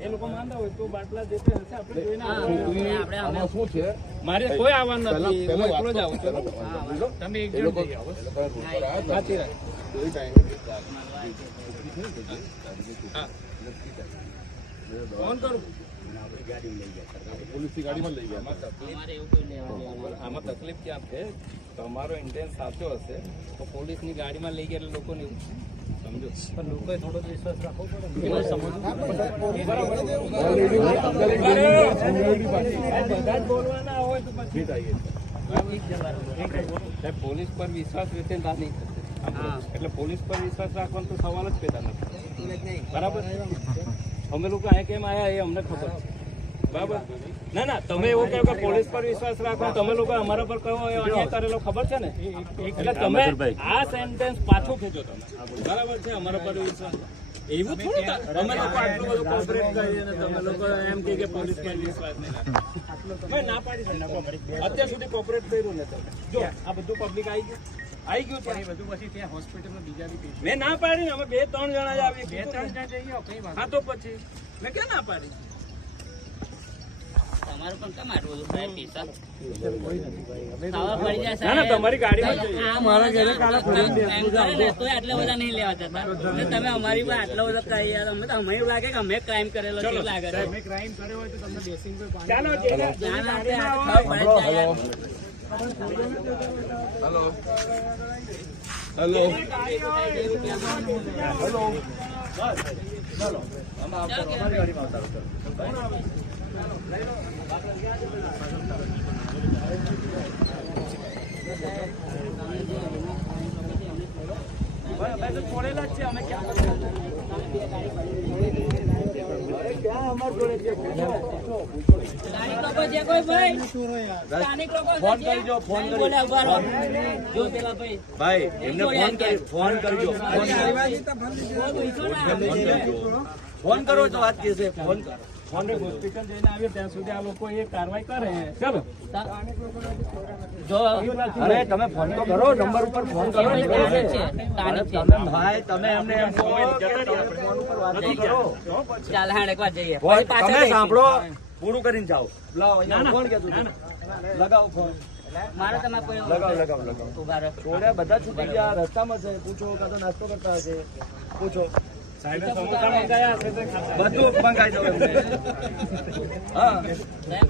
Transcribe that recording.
એ લોકો માંગતા હોય તો બાટલા જે હશે આપણે જોઈને આમાં શું છે મારે કોઈ આવવાનું નથી હું એકલો જ આવું છું તમે એક જણ જઈ આવો સાચી વાત ફોન કરું પોલીસની ગાડીમાં લઈ ગયા આમાં તકલીફ ક્યાં છે તમારો ઇન્ટેન્સ સાચો હશે તો પોલીસની ગાડીમાં લઈ ગયા એટલે લોકોને એવું સમજો પણ લોકોએ થોડો વિશ્વાસ રાખવો પડે બોલવાના હોય તો પછી પોલીસ પર વિશ્વાસ રહેશે નહીં એટલે પોલીસ પર વિશ્વાસ રાખવાનો તો સવાલ જ પેદા નથી બરાબર અમે લોકો અહીંયા કેમ આવ્યા એ અમને ખબર છે બરાબર ના ના તમે એવું કહો કે પોલીસ પર વિશ્વાસ રાખો તમે લોકો અમારા પર કહો અન્યાય કરેલો ખબર છે ને એટલે તમે આ સેન્ટેન્સ પાછું ખેંચો તમે બરાબર છે અમારા પર વિશ્વાસ એવું થોડું અમે લોકો આટલું બધું કોઓપરેટ કરીએ અને તમે લોકો એમ કે પોલીસ પર વિશ્વાસ નહીં મેં ના પાડી અત્યાર સુધી કોઓપરેટ કર્યું ને તમે જો આ બધું પબ્લિક આવી ગયું ત્યાં બધું પછી ત્યાં હોસ્પિટલમાં બીજા બી મેં ના પાડી અમે 2-3 જણા જ આવી 2-3 જણા જઈએ હા તો પછી મેં ક્યાં ના પાડી તમારું પણ કેમ આટલું બધું સાહેબ પૈસા તમારી ગાડીમાં આટલા બધા નહીં લેવા જતા તમે અમારી પાસે આટલા બધા કહી યાર અમે તો અમે એવું લાગે કે અમે ક્રાઇમ કરેલો છે લાગે ક્રાઇમ કર્યો હોય તો તમને બેસિંગ પર હેલો છોડેલા જ છે અમે ક્યાં ભાઈ એમને ફોન કરજો ફોન કરો તો વાત કે છે ફોન હોસ્પિટલ જઈને આવ્યો ત્યાં સુધી આ લોકો એ કાર્યવાહી કરે ચલો જો અરે તમે ફોન તો કરો નંબર ઉપર ફોન કરો તમે ભાઈ તમે એમને એમ ફોન ઉપર વાત કરો ચાલ હા એક વાર જઈએ તમે સાંભળો પૂરું કરીને જાઓ લાવો અહીંયા ફોન કે તું લગાવો ફોન મારે તમારે કોઈ લગાવો ઉભા રહો છોડ્યા બધા છૂટી ગયા રસ્તામાં છે પૂછો કાં તો નાસ્તો કરતા હશે પૂછો સાહેબ સમોસા મંગાયા હશે તો બધું મંગાઈ દો હા